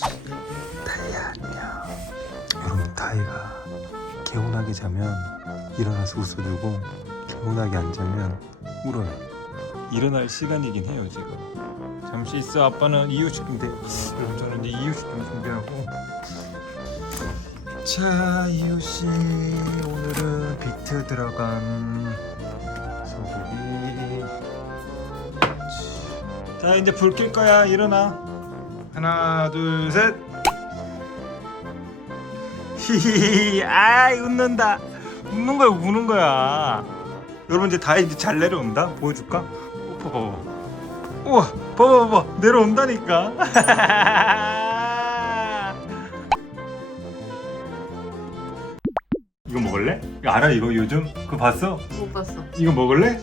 다이야 안녕 여러분 다이가 개운하게 자면 일어나서 웃어주고 개운하게 안 자면 울어요. 일어날 시간이긴 해요 지금. 잠시 있어 아빠는 이유식인데 그럼 저는 이제 이유식 좀 준비하고. 자 이유식 오늘은 비트 들어간 소고기. 자 이제 불낄 거야. 일어나 하나 둘 셋 히히히 아이 웃는다 웃는 거야 우는 거야 여러분 이제 다 이제 잘 내려온다 보여줄까 오빠 봐봐 우와 봐봐 봐봐 내려온다니까 이거 먹을래? 이거 알아 이거 요즘 그거 봤어? 못 봤어. 이거 먹을래?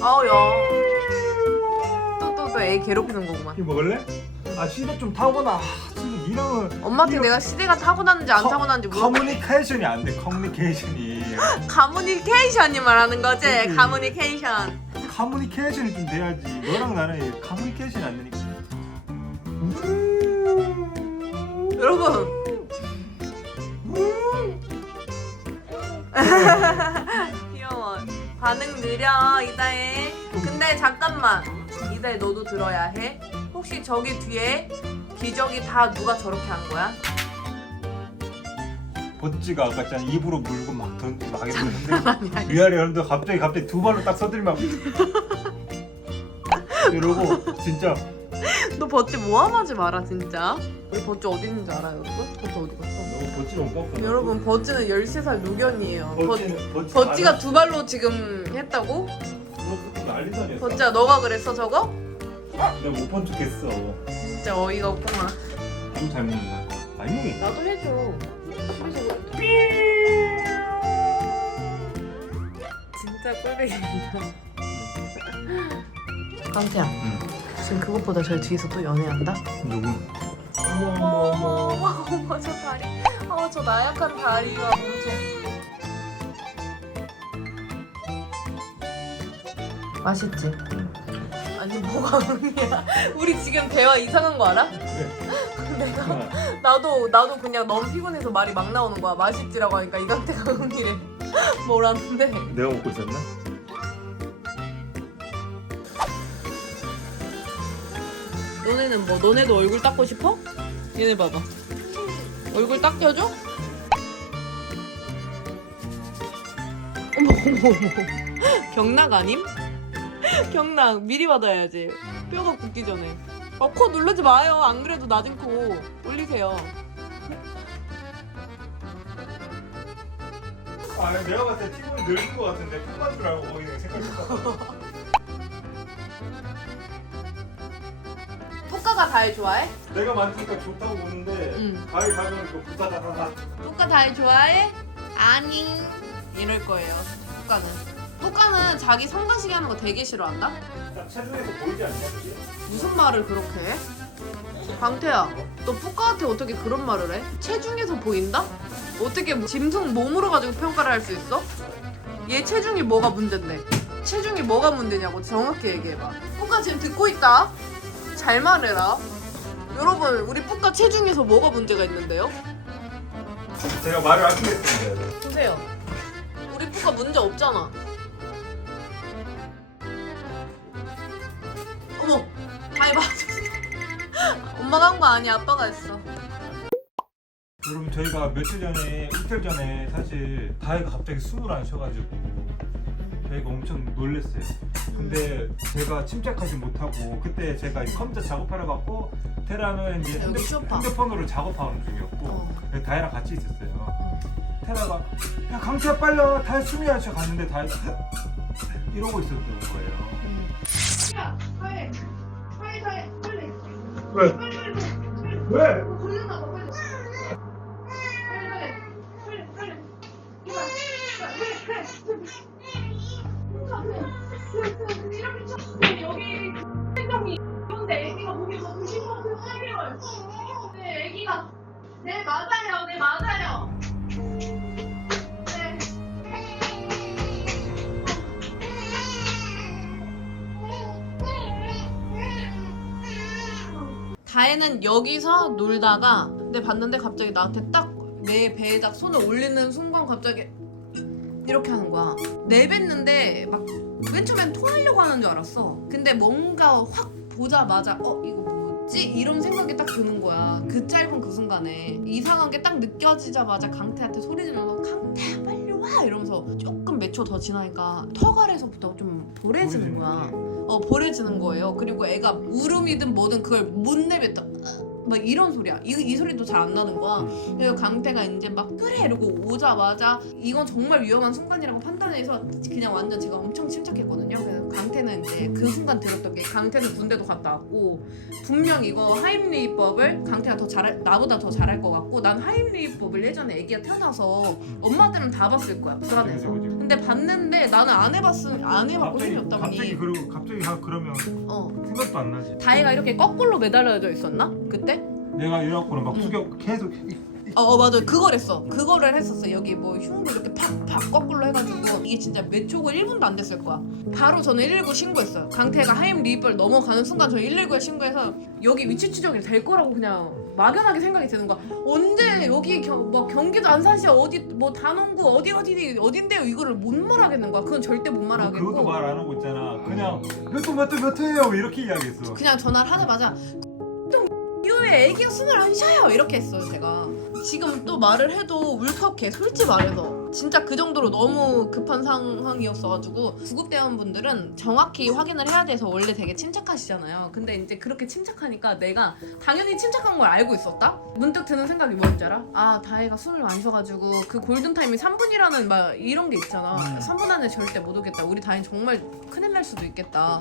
아우 야. 또 또 또 애 괴롭히는 거구만. 이거 먹을래? 아 시대 좀 타거나 아, 지금 이랑은 엄마한테 내가 시대가 타고났는지 안 커- 타고났는지 물어. 커뮤니케이션이 안 돼 커뮤니케이션이 가뮤니케이션이 말하는 거지. 그치. 가뮤니케이션. 커뮤니케이션이 좀 돼야지 너랑 나는 이 커뮤니케이션이 안 되니까 여러분. 귀여워. 반응 느려 이다혜. 근데 잠깐만. 이다혜 너도 들어야 해. 혹시 저기 뒤에 기저귀 다 누가 저렇게 한 거야? 버찌가 아까 있잖아 입으로 물고 막 던, 막 했는데. 위아래 하는데 갑자기 갑자기 두 발로 딱 서들면 이러고 진짜 너 버찌 모함하지 마라 진짜. 우리 버찌 어디 있는지 알아요 여러분? 버찌 어디 갔어? 너무 버찌 못 봤구나 여러분 버찌는 13살 노견이에요. 버, 버찌는 버찌 버찌가 두 발로 지금 했다고? 난리다녔어 버찌야 너가 그랬어 저거? 내가 못본 척했어 진짜 어이가 없구만. 너무 잘 먹는다 아니 나도 해줘. 집에서 진짜 꼴배기다. 깡태야. 응. 지금 그것보다 저 뒤에서 또 연애한다? 누구? 어머 어머 어머 어머 저 다리. 어 저 나약한 다리가 무서. 맛있지? 아니 뭐가 응이야? 우리 지금 대화 이상한 거 알아? 내가 나도 나도 그냥 너무 피곤해서 말이 막 나오는 거야. 맛있지라고 하니까 이강태가 응이래. 뭐라는데? 내가 먹고 있었나? 너네는 뭐 너네도 얼굴 닦고 싶어? 얘네 봐봐. 얼굴 닦여줘? 어머 어머 어머. 경락 아님? 경락 미리 받아야지. 뼈가 굳기 전에. 어, 코 누르지 마요. 안 그래도 낮은 코 올리세요. 아 내가 봤을 때 피부는 늙은 것 같은데 푸만 줄 알고 거기 색깔 똑같아 토카가 달 좋아해? 내가 만지니까 좋다고 보는데 응. 가위 가져오니까 부다다다다 토카 달 좋아해? 아니 이럴 거예요. 토카는. 토카는 자기 성가시게 하는 거 되게 싫어한다? 나 체중에서 보이지 않냐 그게? 무슨 말을 그렇게 해? 강태야, 너 푸카한테 어떻게 그런 말을 해? 체중에서 보인다? 어떻게 뭐 짐승 몸으로 가지고 평가를 할 수 있어? 얘 체중이 뭐가 문제인데? 체중이 뭐가 문제냐고 정확히 얘기해봐. 푸카 지금 듣고 있다? 잘 말해라. 여러분, 우리 푸카 체중에서 뭐가 문제가 있는데요? 제가 말을 안 쓰겠습니다 보세요. 우리 푸카 문제 없잖아. 엄마가 한 거 아니야, 아빠가 했어. 여러분 저희가 며칠 전에 이틀 전에 사실 다이가 갑자기 숨을 안 쉬어가지고 저희가 엄청 놀랐어요 근데 제가 침착하지 못하고 그때 제가 이 컴퓨터 작업하러 갔고 테라는 이제 여기 핸드, 소파. 핸드폰 으로 작업하는 중이었고 어. 그래서 다이랑 같이 있었어요 테라가 야 강태야 빨리 와 다이 숨이 안 쉬어 갔는데 다이가 이러고 있었던 거예요 야, 빨리, 빨리, 빨리, 빨리, 왜? 빨리, 빨리, 빨리, 왜? 뭐 걸렸 다혜는 여기서 놀다가 근데 봤는데 갑자기 나한테 딱 내 배에다 손을 올리는 순간 갑자기 이렇게 하는 거야. 내뱉는데 막 맨 처음엔 토하려고 하는 줄 알았어. 근데 뭔가 확 보자마자 어 이거 뭐지? 이런 생각이 딱 드는 거야. 그 짧은 그 순간에 이상한 게 딱 느껴지자마자 강태한테 소리 지르면서 강태 빨리 와 이러면서 조금 몇 초 더 지나니까 턱 아래서부터 좀 보래지는 거야. 어 보래지는 거예요. 그리고 애가 울음이든 뭐든 그걸 못 내뱉다. 막 이런 소리야. 이, 이 소리도 잘 안 나는 거야. 그래서 강태가 이제 막 그래 이러고 오자마자 이건 정말 위험한 순간이라고 판단해서 그냥 완전 제가 엄청 침착했거든요. 이제 그 순간 들었던 게 강태는 군대도 갔다 왔고 분명 이거 하임리히법을 강태가 더 잘할 나보다 더 잘할 것 같고 난 하임리히법을 예전에 아기가 태어나서 엄마들은 다 봤을 거야 불안해서. 근데 봤는데 나는 안 해봤으면 안 해봤고 힘이 없다 보니 갑자기 그러고 갑자기 하- 그러면 어 생각도 안 나지. 다혜가 이렇게 거꾸로 매달려져 있었나 그때? 내가 이래갖고는 막 응. 숙여 계속 이- 어, 어 맞아. 그걸 했어. 그거를 했었어. 여기 뭐 흉도 이렇게 팍팍 거꾸로 해가지고 이게 진짜 몇 초고 1분도 안 됐을 거야. 바로 저는 119 신고했어요. 강태가 하임 리입을 넘어가는 순간 저 119에 신고해서 여기 위치 추적이 될 거라고 그냥 막연하게 생각이 드는 거야. 언제 여기 겨, 뭐 경기도 안산시 어디 뭐 단원구 어디 어디 어딘데요? 이거를 못 말하겠는 거야. 그건 절대 못 말하겠고. 그것도 말 안 하고 있잖아. 그냥 몇도몇도몇 회예요? 이렇게 이야기했어. 그냥 전화를 하자마자 이후에 애기가 숨을 안 쉬어요 이렇게 했어요 제가 지금 또 말을 해도 울컥해 솔직히 말해서. 진짜 그 정도로 너무 급한 상황이었어가지고 구급대원분들은 정확히 확인을 해야 돼서 원래 되게 침착하시잖아요. 근데 이제 그렇게 침착하니까 내가 당연히 침착한 걸 알고 있었다? 문득 드는 생각이 뭐였지 알아? 아 다혜가 숨을 안 쉬어가지고 그 골든타임이 3분이라는 막 이런 게 있잖아. 음. 3분 안에 절대 못 오겠다. 우리 다혜 정말 큰일 날 수도 있겠다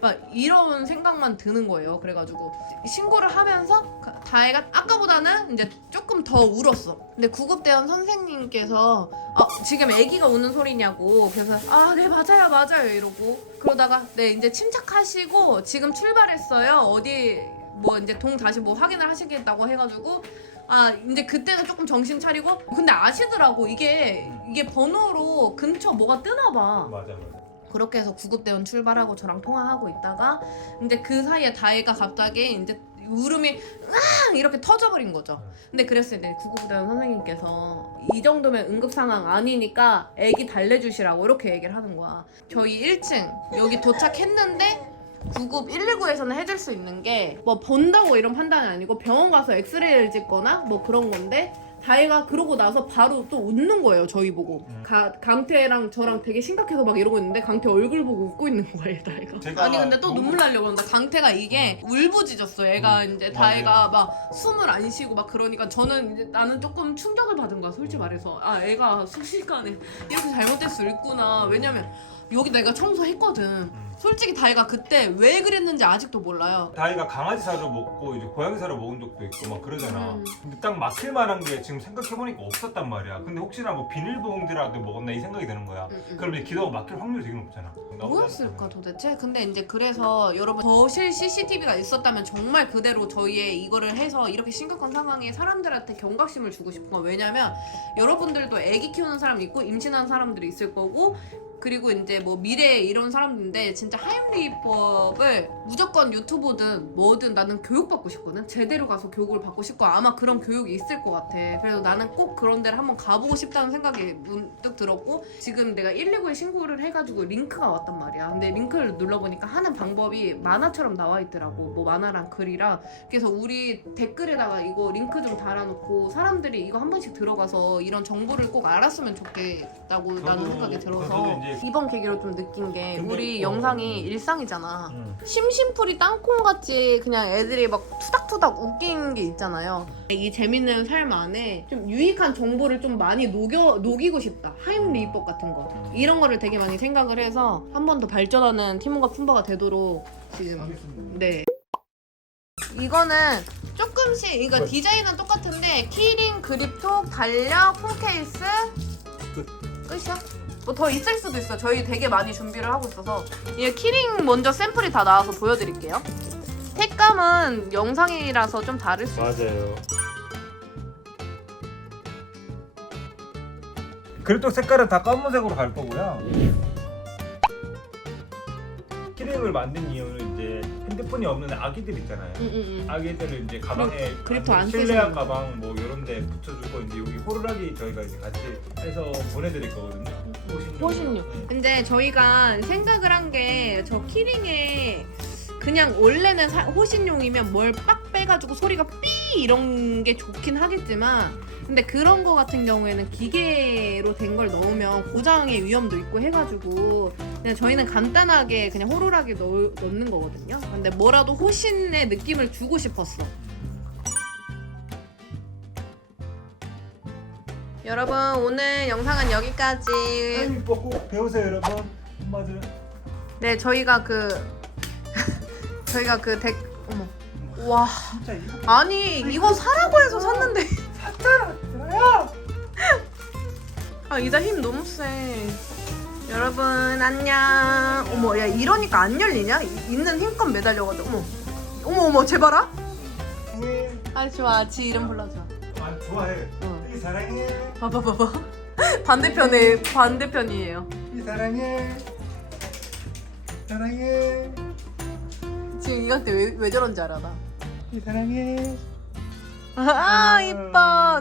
막 이런 생각만 드는 거예요. 그래가지고 신고를 하면서 가- 다혜가 아까보다는 이제 조금 더 울었어. 근데 구급대원 선생님께서 아, 지금 아기가 우는 소리냐고 그래서 아 네 맞아요 맞아요 이러고 그러다가 네 이제 침착하시고 지금 출발했어요. 어디 뭐 이제 동 다시 뭐 확인을 하시겠다고 해가지고 아 이제 그때는 조금 정신 차리고 근데 아시더라고 이게 이게 번호로 근처 뭐가 뜨나 봐. 맞아 맞아. 그렇게 해서 구급대원 출발하고 저랑 통화하고 있다가 이제 그 사이에 다혜가 갑자기 이제 울음이 으앙 이렇게 터져버린 거죠. 근데 그랬을 때 구급대원 선생님께서 이 정도면 응급 상황 아니니까 애기 달래주시라고 이렇게 얘기를 하는 거야. 저희 1층 여기 도착했는데 구급 119에서는 해줄 수 있는 게 뭐 본다고 이런 판단이 아니고 병원 가서 엑스레이를 찍거나 뭐 그런 건데 다혜가 그러고 나서 바로 또 웃는 거예요 저희 보고. 음. 가, 강태랑 저랑 되게 심각해서 막 이러고 있는데 강태 얼굴 보고 웃고 있는 거예요 다혜가. 제가 아니 근데 또 너무- 눈물 나려고 하는데 강태가 이게 울부짖었어 얘가 이제 다혜가 맞아요. 막 숨을 안 쉬고 막 그러니까 저는 이제 나는 조금 충격을 받은 거야 솔직히 말해서. 아 애가 순식간에 이렇게 잘못될 수 있구나. 왜냐면 여기 내가 청소했거든 음. 솔직히 다혜가 그때 왜 그랬는지 아직도 몰라요 다이가 강아지 사료 먹고 이제 고양이 사료 먹은 적도 있고 막 그러잖아. 음. 근데 딱 막힐 만한 게 지금 생각해 보니까 없었단 말이야. 근데 혹시나 뭐 비닐봉지라도 먹었나 이 생각이 드는 거야. 음, 음. 그럼 이제 기도가 막힐 확률이 되게 높잖아. 뭐였을까 도대체? 근데 이제 그래서 여러분 거실 CCTV가 있었다면 정말 그대로 저희의 이거를 해서 이렇게 심각한 상황에 사람들한테 경각심을 주고 싶은 건 왜냐면 여러분들도 아기 키우는 사람 있고 임신한 사람들이 있을 거고 그리고 이제 뭐 미래에 이런 사람들인데 진짜 하임리법을 무조건 유튜브든 뭐든 나는 교육받고 싶거든. 제대로 가서 교육을 받고 싶고 아마 그런 교육이 있을 것 같아. 그래서 나는 꼭 그런 데를 한번 가보고 싶다는 생각이 문득 들었고 지금 내가 119에 신고를 해가지고 링크가 왔단 말이야. 근데 링크를 눌러보니까 하는 방법이 만화처럼 나와 있더라고. 뭐 만화랑 글이랑. 그래서 우리 댓글에다가 이거 링크 좀 달아놓고 사람들이 이거 한 번씩 들어가서 이런 정보를 꼭 알았으면 좋겠다고 나는 생각이 들어서 이번 계기로 좀 느낀 게 근데 우리 또- 영상이 일상이잖아 응. 심심풀이 땅콩같이 그냥 애들이 막 투닥투닥 웃긴 게 있잖아요 이 재밌는 삶 안에 좀 유익한 정보를 좀 많이 녹여, 녹이고 싶다 하임리법 같은 거 이런 거를 되게 많이 생각을 해서 한 번 더 발전하는 티몬과 품바가 되도록 지금 하겠습니다. 네. 이거는 조금씩 이거 네. 디자인은 똑같은데 키링, 그립톡, 달력, 폰케이스 끝. 끝이야? 뭐 더 있을 수도 있어. 저희 되게 많이 준비를 하고 있어서 이 키링 먼저 샘플이 다 나와서 보여드릴게요. 색감은 영상이라서 좀 다를 수 있어요. 맞아요. 그래도 색깔은 다 검은색으로 갈 거고요. 키링을 만든 이유는 이제 핸드폰이 없는 아기들 있잖아요. 응 응 응. 아기들을 이제 가방에 그립도 안 실내화 쓰시는 가방 뭐 이런 데 붙여주고 이제 여기 호루라기 저희가 이제 같이 해서 보내드릴 거거든요. 호신용. 호신용. 네. 근데 저희가 생각을 한 게 저 키링에 그냥 원래는 사- 호신용이면 뭘 빡 빼가지고 소리가 삐 이런 게 좋긴 하겠지만 근데 그런 거 같은 경우에는 기계로 된 걸 넣으면 고장의 위험도 있고 해가지고 그냥 저희는 간단하게 그냥 호루라기 넣, 넣는 거거든요. 근데 뭐라도 호신의 느낌을 주고 싶었어. 여러분 오늘 영상은 여기까지. 이뻐 꼭 배우세요 여러분. 엄마들. 네, 저희가 그 저희가 그덱 어머. 와. 진짜 이거 아니, 이거 사라고 해서 샀는데. 샀잖아. 야. 아, 이다 힘 너무 세. 여러분, 안녕. 어머, 야, 이러니까 안 열리냐? 이- 있는 힘껏 매달려 가지고. 어머. 어머, 어머, 제발아? 아, 좋아. 지 이름 불러 줘. 아 좋아해. 응. 이 사랑해. 봐봐 봐봐. 반대편에 반대편이에요. 이 사랑해. 사랑해. 지금 이한테 왜, 왜 저런지 알아 나. 이 사랑해. 아, 이뻐.